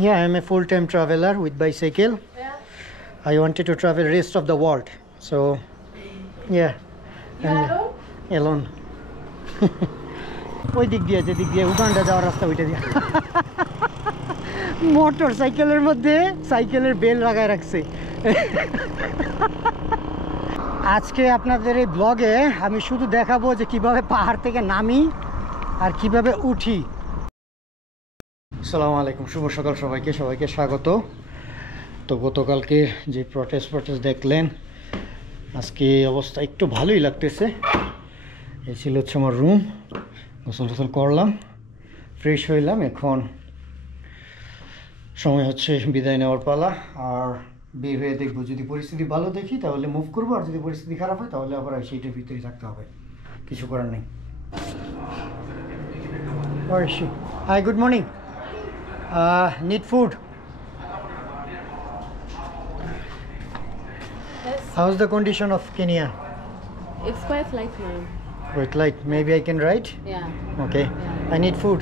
Yeah, I'm a full-time traveler with bicycle. Yeah. I wanted to travel rest of the world. So, yeah. You alone? Alone. ওই দিক দিয়ে যেদিক দিয়ে Uganda যাওয়ার রাস্তা ওইটা দিয়ে মোটর সাইকেলের মধ্যে সাইকেলের বেল লাগায় রাখছে। আজকে আপনাদের এই ব্লগে আমি শুধু দেখাবো যে কিভাবে পাহাড় থেকে নামি আর কিভাবে উঠি। আসসালামু আলাইকুম, শুভ সকাল সবাইকে স্বাগত। তো গতকালকে যে প্রটেস্ট দেখলেন, আজকে অবস্থা একটু ভালোই লাগতেছে। এই ছিল হচ্ছে আমার রুম, গোসল টোসল করলাম, ফ্রেশ হইলাম। এখন সময় হচ্ছে বিদায় নেওয়ার পালা। আর বের হয়ে দেখবো, যদি পরিস্থিতি ভালো দেখি তাহলে মুভ করবো, আর যদি পরিস্থিতি খারাপ হয় তাহলে আবার সেইটার ভিতরে থাকতে হবে, কিছু করার নেই। Hi, good morning. Need food. Yes. How's the condition of Kenya? It's quite light now. Quite light. Maybe I can ride? Yeah. Okay. Yeah. I need food.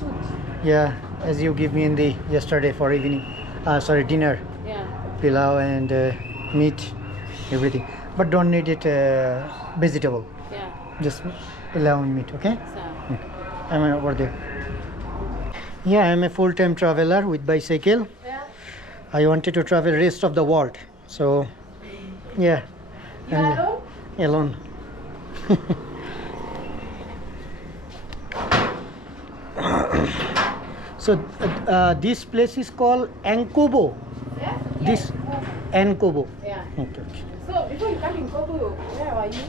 Food. Yeah, as you give me in the yesterday for evening. Dinner. Yeah. Pilau and meat, everything. But don't need it vegetable. Yeah. Just pilau and meat, okay? So. I'm over there. Yeah, I'm a full-time traveler with bicycle. Yeah. I wanted to travel rest of the world. So, yeah. You alone? Alone. So, this place is called Ankobo. Yeah. This Ankobo. Yeah. Okay. So before you come in Kobo, where are you?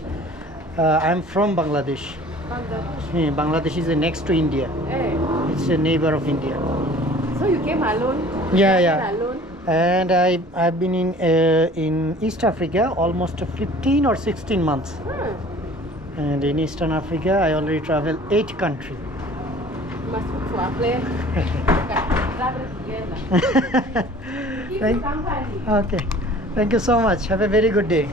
I'm from Bangladesh. Bangladesh. Bangladesh is next to India. Hey. It's a neighbor of India. So you came alone? Yeah, You yeah. came alone? And I've been in East Africa almost 15 or 16 months. Hmm. And in Eastern Africa, I already traveled 8 countries. You must look for a plane. Travel together. Keep Thank- you company. Okay. Thank you so much. Have a very good day.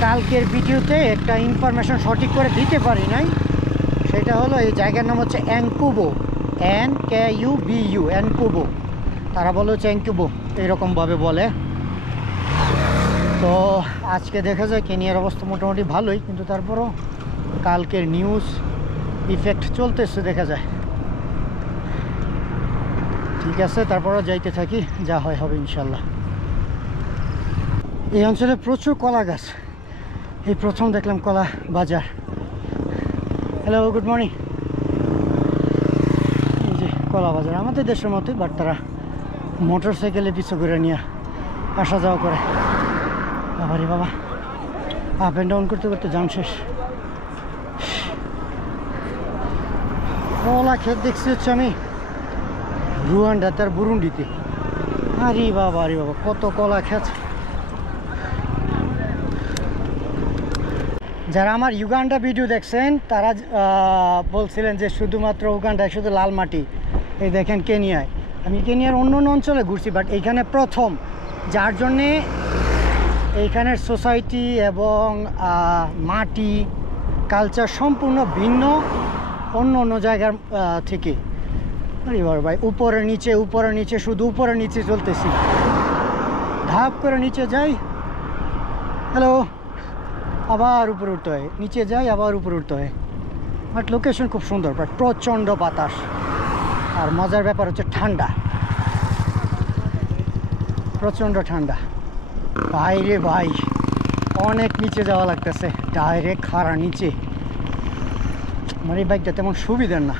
কালকের ভিডিওতে একটা information সঠিক করে দিতে পারি নাই, সেটা হলো এই জায়গার নাম হচ্ছে অ্যানকুবো, NKUBU, অ্যানকুবো। তারা বলে হচ্ছে অ্যানকুবো, এইরকমভাবে বলে। তো আজকে দেখা যায় কেনিয়ার অবস্থা মোটামুটি ভালোই, কিন্তু তারপরও কালকের নিউজ ইফেক্ট চলতেছে দেখা যায়। ঠিক আছে, তারপরও যাইতে থাকি, যা হয় হবে ইনশাল্লাহ। এই অঞ্চলে প্রচুর কলা গাছ, এই প্রথম দেখলাম কলা বাজার। Hello, good morning. এই যে কলা বাজার, আমাদের দেশের মতোই, বাট তারা মোটর সাইকেলে পিছু করে নিয়ে আসা যাওয়া করে। বাবারে বাবা, আপ অ্যান্ড ডাউন করতে করতে যান শেষ। কলা ক্ষেত দেখছি হচ্ছে আমি রুয়ান্ডাতে আর বুরুন্ডিতে। আরে বাবা কত কলা ক্ষেত। যারা আমার ইউগান্ডা ভিডিও দেখছেন তারা বলছিলেন যে শুধুমাত্র উগান্ডায় শুধু লাল মাটি। এই দেখেন কেনিয়ায়, আমি কেনিয়ার অন্য অঞ্চলে ঘুরছি, বাট এইখানে প্রথম, যার জন্যে এইখানের সোসাইটি এবং মাটি কালচার সম্পূর্ণ ভিন্ন অন্য জায়গার থেকে। আরে ভাই, উপরে নিচে শুধু উপরে নিচে চলতেছি, ধাপ করে নিচে যাই, হ্যালো, আবার উপরে উঠতে হয়, নিচে যাই আবার উপরে উঠতে হয়। বাট লোকেশন খুব সুন্দর, বাট প্রচণ্ড বাতাস। আর মজার ব্যাপার হচ্ছে ঠান্ডা, প্রচণ্ড ঠান্ডা। বাইরে ভাই অনেক নিচে যাওয়া লাগতেছে, ডাইরেক্ট খাড়া নিচে। আমার এই বাইকটা তেমন সুবিধার না।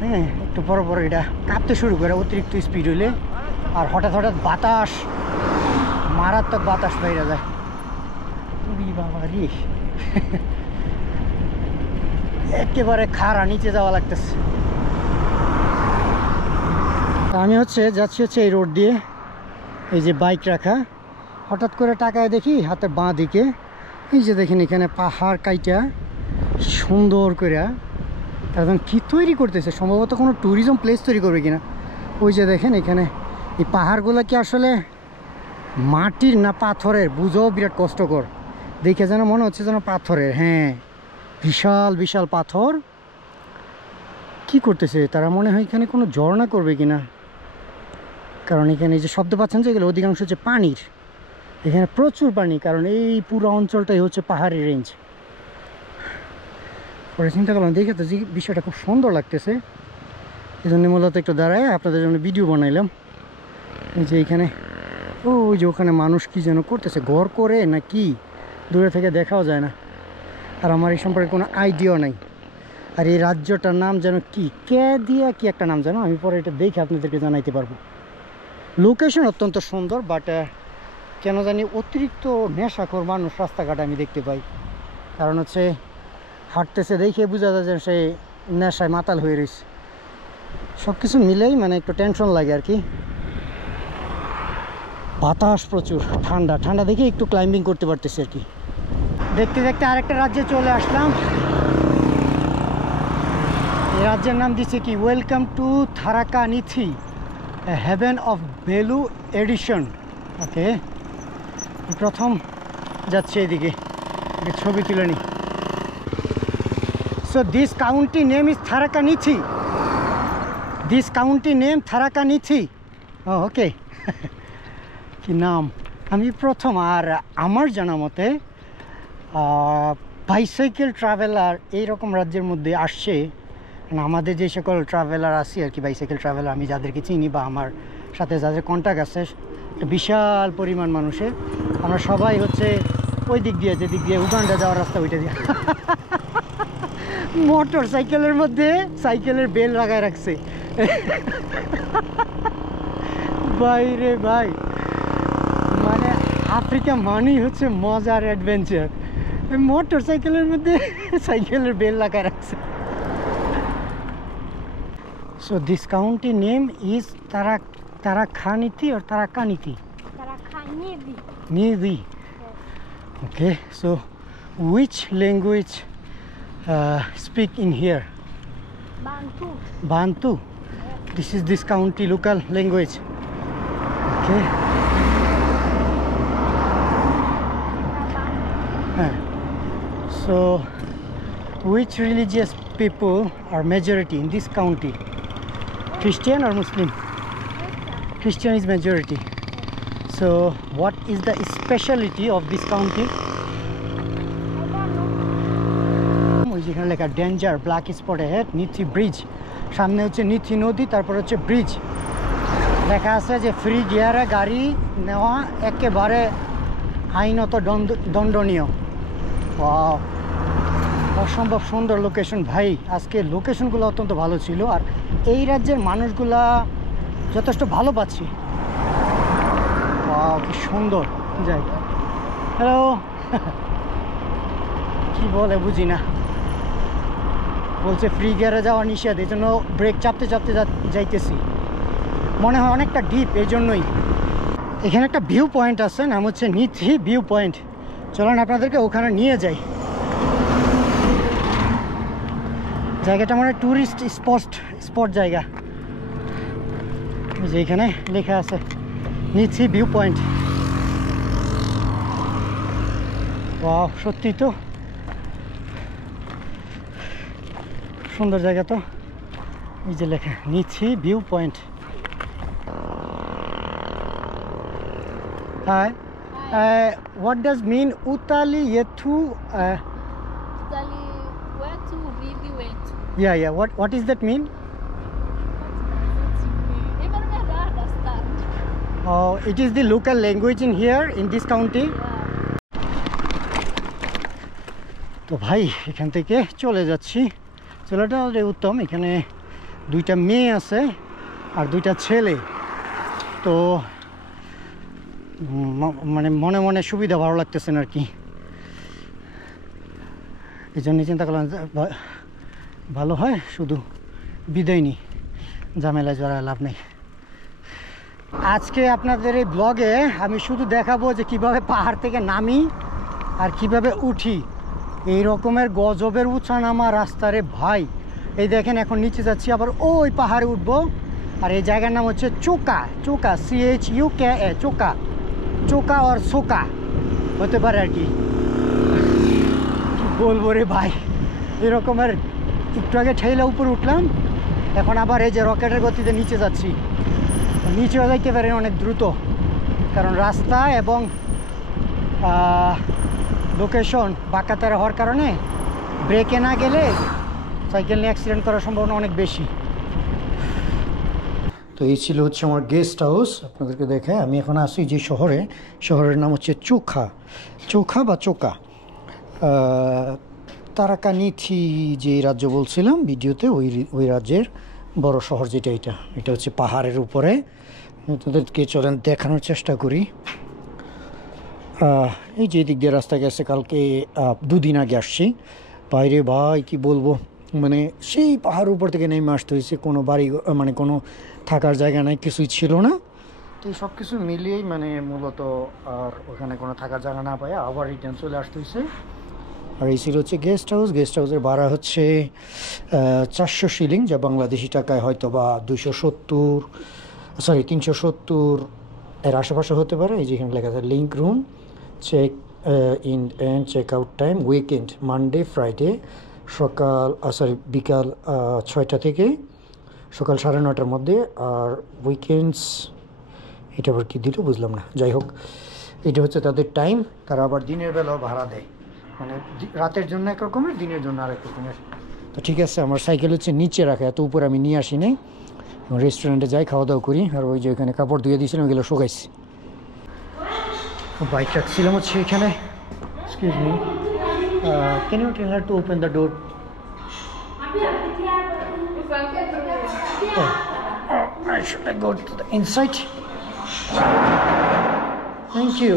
হ্যাঁ, একটু পর এটা কাঁপতে শুরু করে অতিরিক্ত স্পিড হইলে, আর হঠাৎ বাতাস, মারাত্মক বাতাস বাইরে যায়। বাবা রে, একেবারে খাড়া নিচে যাওয়া লাগতেছে। আমি যাচ্ছি এই রোড দিয়ে, এই যে বাইক রাখা। হঠাৎ করে তাকায় দেখি হাতের বাঁ দিকে, এই যে দেখেন এখানে পাহাড় কাইটা সুন্দর করে একদম কি তৈরি করতেছে, সম্ভবত কোনো ট্যুরিজম প্লেস তৈরি করবে কিনা। ওই যে দেখেন এখানে এই পাহাড়গুলো কি আসলে মাটির না পাথরের, বুঝাও বিরাট কষ্টকর। দেখে যেন মনে হচ্ছে যেন পাথরের। হ্যাঁ, বিশাল বিশাল পাথর। কি করতেছে তারা? মনে হয় এখানে কোনো ঝর্ণা করবে কিনা, কারণ এখানে যে শব্দ পাচ্ছেন যেগুলো অধিকাংশ হচ্ছে পানির। এখানে প্রচুর পানি, কারণ এই পুরো অঞ্চলটাই হচ্ছে পাহাড়ি রেঞ্জ। পরে চিন্তা করলাম দেখে তো যে বিষয়টা খুব সুন্দর লাগতেছে, এই জন্য মূলত একটু দাঁড়ায় আপনাদের জন্য ভিডিও বানাইলাম। এই যে এইখানে ওই যে ওখানে মানুষ কি যেন করতেছে, ঘর করে না কি, দূরে থেকে দেখাও যায় না। আর আমার এই সম্পর্কে কোনো আইডিয়া নাই। আর এই রাজ্যটার নাম যেন কি, কে দিয়া কি একটা নাম যেন, আমি পরে এটা দেখে আপনাদেরকে জানাইতে পারবো। লোকেশন অত্যন্ত সুন্দর, বাট কেন জানি অতিরিক্ত নেশাখোর মানুষ রাস্তাঘাটে আমি দেখতে পাই। কারণ হচ্ছে হাঁটতেছে দেখে বোঝা যায় যে সে নেশায় মাতাল হয়ে রয়েছে। সব কিছু মিলেই মানে একটু টেনশন লাগে আর কি। বাতাস প্রচুর, ঠান্ডা ঠান্ডা দেখে একটু ক্লাইম্বিং করতে পারতেছি আর কি। দেখতে দেখতে আরেকটা রাজ্যে চলে আসলাম। এই রাজ্যের নাম দিচ্ছে কি, welcome to Tharaka Nithi, heaven of বেলু এডিশন। ওকে, প্রথম যাচ্ছে এদিকে, ছবি তুলে নি। So this county name is Tharaka Nithi. This county name Tharaka Nithi. Okay, কি নাম, আমি প্রথম। আর আমার জানা মতে বাইসাইকেল ট্রাভেলার এইরকম রাজ্যের মধ্যে আসছে। আমাদের যে সকল ট্রাভেলার আছি আর কি, বাইসাইকেল ট্রাভেলার, আমি যাদেরকে চিনি বা আমার সাথে যাদের কন্ট্যাক্ট আছে, একটা বিশাল পরিমাণ মানুষের, আমরা সবাই হচ্ছে ওই দিক দিয়ে, যে দিক দিয়ে উগান্ডা যাওয়ার রাস্তা, ওইটা দিয়ে মোটর সাইকেলের মধ্যে সাইকেলের বেল লাগায় রাখছে। ভাই রে ভাই, মানে আফ্রিকা মানেই হচ্ছে মজার অ্যাডভেঞ্চার। মোটর সাইকেলের মধ্যে সাইকেলের বেল লাগায় রাখছে। So this county name is Tarakaniti or Tarakaniti? Tarakanidi. Nidi. Okay, so which language speak in here? Bantu. Bantu. This is this county local language. Okay. So which religious people are majority in this county? Christian or Muslim? Christian is majority. So what is the speciality of this county? ওই যেখানে লেখা danger, black spot head, Nithi bridge, সামনে হচ্ছে নিথি নদী, তারপর হচ্ছে bridge. লেখা আছে যে ফ্রি গিয়ারে গাড়ি নেওয়া একেবারে আইনত দণ্ডনীয়। ওয়াও, অসম্ভব সুন্দর লোকেশন ভাই। আজকে লোকেশনগুলো অত্যন্ত ভালো ছিল, আর এই রাজ্যের মানুষগুলা যথেষ্ট ভালো পাচ্ছি। ওয়াও, কি সুন্দর জায়গা। হ্যালো, কি বলে বুঝি না, বলছে ফ্রি গিয়ারে যাওয়া নিষেধ, এই জন্য ব্রেক চাপতে চাপতে যাইতেছি। মনে হয় অনেকটা ডিপ, এই জন্যই। এখানে একটা ভিউ পয়েন্ট আছে, নাম হচ্ছে নিথি ভিউ পয়েন্ট। চলেন আপনাদেরকে ওখানে নিয়ে যাই। জায়গাটা মানে ট্যুরিস্ট স্পট জায়গা। যে এখানে লেখা আছে নিথি ভিউ পয়েন্ট। ওয়াও, সত্যি তো সুন্দর জায়গা তো। এই যে লেখা Nithi view point. Hi, what does mean Utali Yetu? Tali wetu, really wetu. Yeah. What is that mean? Even when I understand. Oh, it is the local language in here in this county. তো ভাই এখান থেকে চলে যাচ্ছি। ছেলেটা উত্তম, এখানে দুইটা মেয়ে আছে আর দুইটা ছেলে। তো মানে মনে মনে সুবিধা ভালো লাগতেছে না আর কি, এই জন্য চিন্তা করলাম ভালো হয় শুধু বিদায় নিই, ঝামেলা জড়ায় লাভ নেই। আজকে আপনাদের এই ব্লগে আমি শুধু দেখাবো যে কিভাবে পাহাড় থেকে নামি আর কিভাবে উঠি। এই রকমের গজবের উঠানামা রাস্তারে ভাই। এই দেখেন এখন নিচে যাচ্ছি, আবার ওই পাহাড়ে উঠবো। আর এই জায়গার নাম হচ্ছে চোকা, CHUKA, চোকা আর সোকা হতে পারে আর কি। বলবো রে ভাই, এরকমের একটু আগে ঠেলে উপরে উঠলাম, এখন আবার এই যে রকেটের গতিতে নিচে যাচ্ছি। নিচেও যাইতে পারেন অনেক দ্রুত, কারণ রাস্তা এবং লোকেশন বাঁকাতারা হওয়ার কারণে ব্রেকে না গেলে সাইকেল নিয়ে অ্যাক্সিডেন্ট করার সম্ভাবনা অনেক বেশি। তো এই ছিল হচ্ছে আমার গেস্ট হাউস, আপনাদেরকে দেখে। আমি এখন আসি যে শহরের নাম হচ্ছে চোখা বা চোকা, তারাকানিথি যে রাজ্য বলছিলাম ভিডিওতে, ওই রাজ্যের বড় শহর যেটা, এটা হচ্ছে পাহাড়ের উপরে। তাদেরকে চলেন দেখানোর চেষ্টা করি। এই যে দিক দিয়ে রাস্তা গেছে, কালকে 2 দিন আগে আসছি। বাইরে ভাই কি বলবো, মানে সেই পাহাড় উপর থেকে নেমে আসতে হয়েছে, কোনো বাড়ি মানে কোনো থাকার জায়গা নাই, কিছুই ছিল না। তো সব কিছু মিলিয়েই মানে মূলত আর ওখানে কোনো থাকার জায়গা না পাই আবার রিটার্ন চলে আসতে হয়েছে। আর এই ছিল হচ্ছে গেস্ট হাউসের ভাড়া হচ্ছে 400 শিলিং, যা বাংলাদেশি টাকায় হয়তো বা 370 এর আশেপাশে হতে পারে। এই যেখানে লেখা আছে link room, check in and check out time weekend Monday Friday বিকাল 6টা থেকে সকাল 9:30টার মধ্যে। আর উইকেন্ডস এটা আবার কী দিল বুঝলাম না, যাই হোক এটা হচ্ছে তাদের টাইম। তারা আবার দিনের বেলাও ভাড়া দেয়, মানে রাতের জন্য এক রকমের, দিনের জন্য আরেক রকমের। তো ঠিক আছে, আমার সাইকেল হচ্ছে নিচে রাখা, এত উপরে আমি নিয়ে আসি নাই। রেস্টুরেন্টে যাই, খাওয়া দাওয়া করি। আর ওই যে ওখানে কাপড় ধুয়ে দিয়েছিলাম, ওইগুলো শুকাইছি। বাইক রাখছিলাম হচ্ছে এখানে। Excuse me, can you tell her to open the door? Should I go to the inside? Thank you.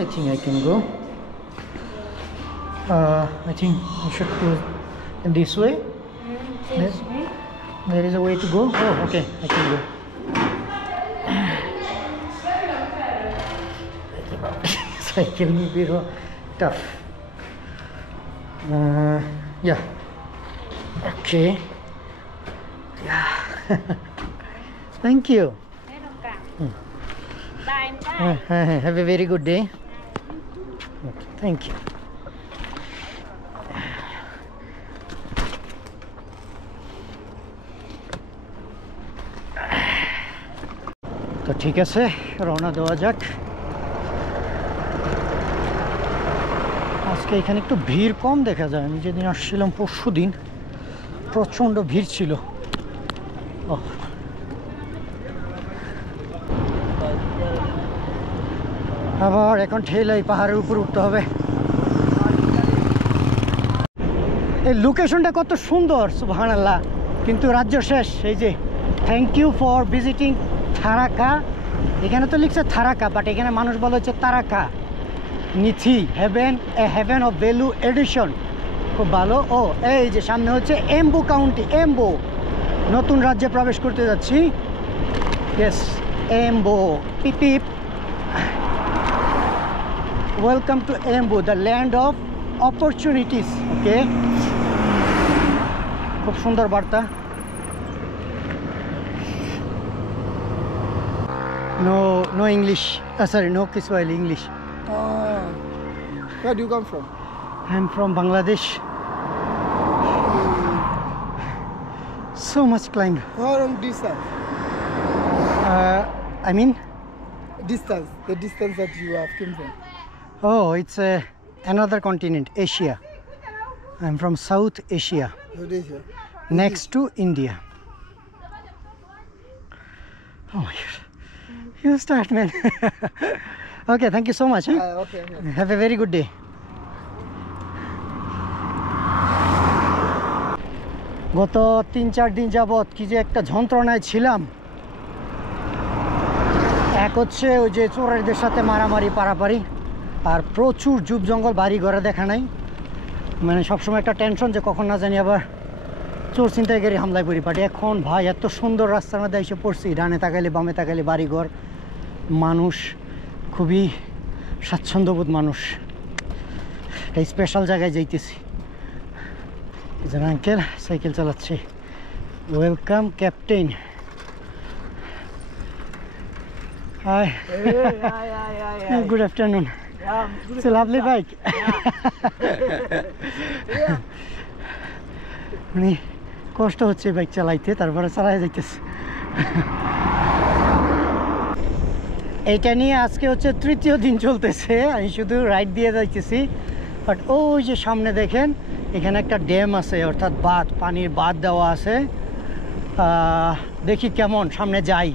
I think I can go. I think I should go in this way. There is a way to go. Oh, okay, I can go. Cycle may be tough. Yeah. Okay. Yeah. Thank you. Bye. Have a very good day. Okay, thank you. তো ঠিক আছে, রওনা দেওয়া যাক। আজকে এখানে একটু ভিড় কম দেখা যায়। আমি যেদিন আসছিলাম পরশুদিন প্রচণ্ড ভিড় ছিল। আবার এখন ঠেলাই পাহাড়ের উপর উঠতে হবে। এই লোকেশনটা কত সুন্দর, সুবহানাল্লাহ। কিন্তু রাজ্য শেষ। এই যে থ্যাংক ইউ ফর ভিজিটিং থারাকা। এখানে তো লিখছে থারাকা, বাট এখানে মানুষ বলে হচ্ছে তারাকা নিথি হেভেন অফ ভ্যালু এডিশন। খুব ভালো। ও এই যে সামনে হচ্ছে এম্বু কাউন্টি, এম্বু। নতুন রাজ্যে প্রবেশ করতে যাচ্ছি। Yes, Embu. পিপ পিপ। Welcome to Embu, the land of opportunities. Okay, খুব সুন্দর বার্তা। No English. Sorry, no Kiswahili, English. Where do you come from? I'm from Bangladesh. So much climb. How long distance? I mean, Distance. The distance that you have come from. oh, it's another continent, Asia. I'm from South Asia, Rhodesia. next to India. Oh my God. You start, man. Okay, thank you so much. Huh? Okay. Have a very good day. গত 3-4 দিন যাবত কি যে একটা যন্ত্রণায় ছিলাম। এক হচ্ছে ওই যে চোরেদের সাথে মারামারি পারাপারি, আর প্রচুর জুপ জঙ্গল, বাড়ি ঘরে দেখা নাই। মানে সবসময় একটা টেনশন যে কখন না জানি আবার চোর ছিনতাইকারী হামলায় পড়ি। বাট এখন ভাই এত সুন্দর রাস্তার মধ্যে এসে পড়ছি, ডানে তাকাইলে বামে তাকাইলে বাড়িঘর, মানুষ, খুবই স্বাচ্ছন্দ্যবোধ মানুষ। এই স্পেশাল জায়গায় যাইতেছি। একজন আঙ্কেল সাইকেল চালাচ্ছে। Welcome captain. Hi. Hey. Good afternoon. Yeah, It's a lovely bike. মানে কষ্ট হচ্ছে বাইক চালাইতে, তারপরে চালাই যাইতেছে। এইটা নিয়ে আজকে হচ্ছে তৃতীয় দিন চলতেছে, আমি শুধু রাইড দিয়ে যাইতেছি। বাট ওই যে সামনে দেখেন, এখানে একটা ড্যাম আছে, অর্থাৎ বাঁধ, পানির বাঁধ দেওয়া আছে। দেখি কেমন সামনে যাই।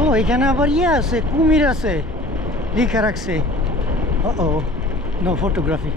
ও এখানে আবার ইয়ে আছে, কুমির আছে, লিখে রাখছে। ও নো ফটোগ্রাফি।